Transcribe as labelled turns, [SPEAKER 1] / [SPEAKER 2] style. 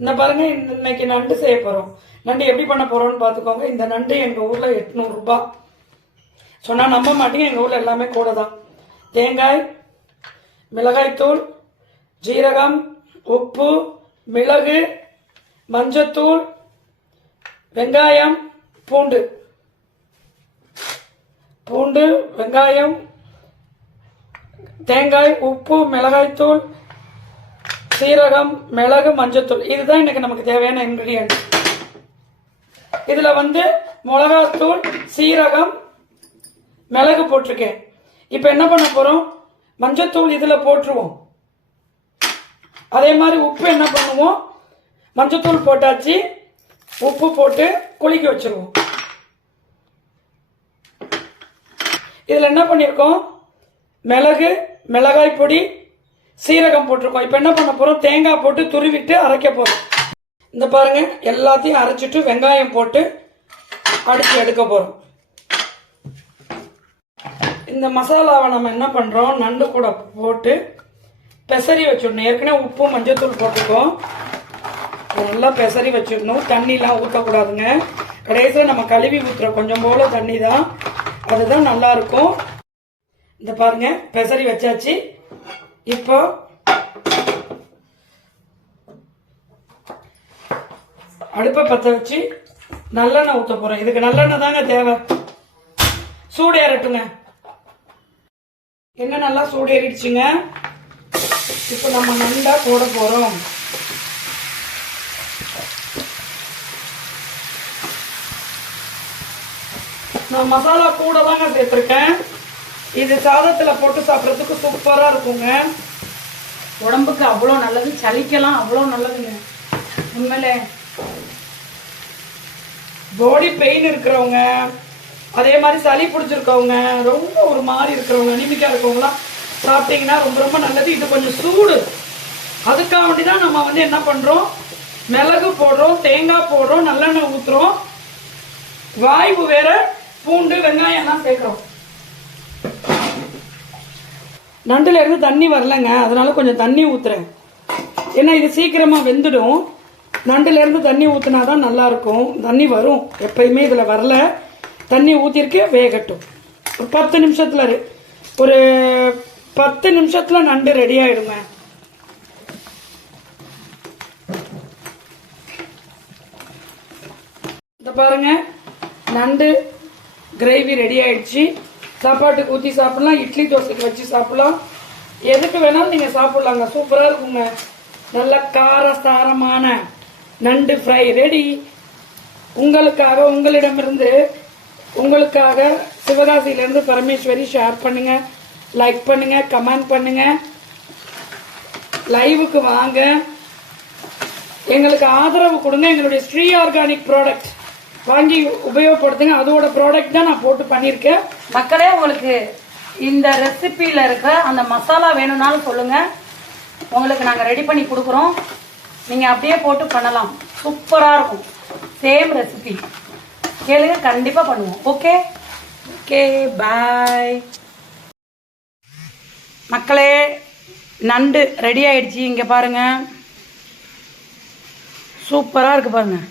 [SPEAKER 1] இந்த பாருங்க இந்த- இன்னைக்கு நண்டு செய்ய போறோம். நண்டு எப்படி பண்ண போறோம்னு பார்த்துக்கோங்க. இந்த நண்டு எங்க ஊர்ல எட்நூறு ரூபாய் சொன்னா நம்ப மாட்டேங்க எங்க ஊர்ல எல்லாமே கூட தான் தேங்காய் மிளகாய்த்தூள் ஜீரகம் உப்பு மிளகு மஞ்சத்தூள் வெங்காயம் பூண்டு. பூண்டு வெங்காயம் தேங்காய் உப்பு மிளகாய்த்தூள் சீரகம் மிளகு மஞ்சத்தூள். இதுதான் இன்னைக்கு நமக்கு தேவையான இன்கிரீடியன்ட் இதுல வந்து மிளகாத்தூள் சீரகம் மிளகு போட்டிருக்கேன். இப்போ என்ன பண்ண போறோம்? மஞ்சத்தூள் இதுல போட்டுருவோம். அதே மாதிரி உப்பு என்ன பண்ணுவோம்? மஞ்சத்தூள் போட்டாச்சு. உப்பு போட்டு குளிக்க வச்சிருவோம். இதுல என்ன பண்ணியிருக்கோம்? மிளகு மிளகாய் பொடி சீரகம் போட்டிருக்கோம். இப்போ என்ன பண்ண போகிறோம் தேங்காய் போட்டு துருவிட்டு அரைக்க போகிறோம் இந்த பாருங்க எல்லாத்தையும் அரைச்சிட்டு வெங்காயம் போட்டு அடித்து எடுக்க போகிறோம் இந்த மசாலாவை நம்ம என்ன பண்ணுறோம் நண்டு கூட போட்டு பெசரி வச்சிடணும். ஏற்கனவே உப்பு மஞ்சத்தூள் போட்டுக்கோம் நல்லா பெசரி வச்சிடணும். தண்ணிலாம் ஊற்றக்கூடாதுங்க கடைசியில் நம்ம கழுவி ஊற்றுற கொஞ்சம் போல தண்ணி தான் அதுதான் நல்லாயிருக்கும் இந்த பாருங்க பெசரி வச்சாச்சு. இப்போ அடுப்பை பற்ற வச்சு நல்லெண்ணெய் ஊற்ற போறோம் இதுக்கு நல்லெண்ணெய் தாங்க தேவை. சூடு ஏறட்டுங்க. எண்ணெய் நல்லா சூடு ஏறிடுச்சுங்க. இப்போ நம்ம நண்டா போட போறோம். நான் மசாலா கூட தாங்க சேர்த்துருக்கேன். இது சாதத்துல போட்டு சாப்பிட்றதுக்கு சூப்பரா இருக்குங்க.
[SPEAKER 2] உடம்புக்கு அவ்வளோ நல்லது சளிக்கெல்லாம் அவ்வளோ நல்லதுங்க. உண்மையிலே.
[SPEAKER 1] பாடி பெயின் இருக்கிறவங்க அதே மாதிரி சளி பிடிச்சிருக்கவங்க ரொம்ப ஒரு மாதிரி இருக்கிறவங்க அனிமிக்கா இருக்கவங்களாம் சாப்பிட்டீங்கன்னா ரொம்ப ரொம்ப நல்லது. இது கொஞ்சம் சூடு. அதுக்காக வேண்டி தான் நம்ம வந்து என்ன பண்றோம்? மிளகு போடுறோம் தேங்காய் போடுறோம் நல்லெண்ணெய் ஊத்துறோம். வாய்வு வேற பூண்டு வெங்காயம் எல்லாம் சேர்க்கிறோம். நண்டுலேருந்து தண்ணி வரலங்க. அதனால கொஞ்சம் தண்ணி ஊற்றுறேன் ஏன்னா இது சீக்கிரமாக வெந்துடும். நண்டுலேருந்து தண்ணி ஊத்துனா தான் நல்லாயிருக்கும். தண்ணி வரும். எப்பயுமே இதில் வரல. தண்ணி ஊத்திருக்கு வேகட்டும். ஒரு பத்து நிமிஷத்தில் ஒரு பத்து நிமிஷத்தில் நண்டு ரெடி ஆகிடுங்க இந்த பாருங்க. நண்டு கிரேவி ரெடி ஆயிடுச்சு. சாப்பாட்டுக்கு ஊற்றி சாப்பிடலாம் இட்லி தோசைக்கு வச்சு சாப்பிடலாம். எதுக்கு வேணாலும் நீங்கள் சாப்பிடலாங்க. சூப்பராக இருக்குங்க. நல்ல காரசாரமான நண்டு ஃப்ரை ரெடி உங்களுக்காக உங்களிடமிருந்து உங்களுக்காக சிவகாசியிலேருந்து பரமேஸ்வரி ஷேர் பண்ணுங்க லைக் பண்ணுங்க கமெண்ட் பண்ணுங்க. லைவுக்கு வாங்க. எங்களுக்கு ஆதரவு கொடுங்க. எங்களுடைய ஸ்ரீ ஆர்கானிக் ப்ராடக்ட் வாங்கி உபயோகப்படுத்துங்க. அதோட ப்ராடக்ட் தான் நான் போட்டு பண்ணியிருக்கேன்.
[SPEAKER 2] மக்களே உங்களுக்கு இந்த ரெசிபியில் இருக்கிற அந்த மசாலா வேணும்னாலும் சொல்லுங்கள் உங்களுக்கு நாங்கள் ரெடி பண்ணி கொடுக்குறோம். நீங்கள் அப்படியே போட்டு பண்ணலாம். சூப்பராக இருக்கும். சேம் ரெசிபி கேளுங்க கண்டிப்பாக பண்ணுவோம். ஓகே ஓகே பாய் மக்களே நண்டு ரெடி ஆயிடுச்சு. இங்கே பாருங்கள் சூப்பராக இருக்குது பாருங்கள்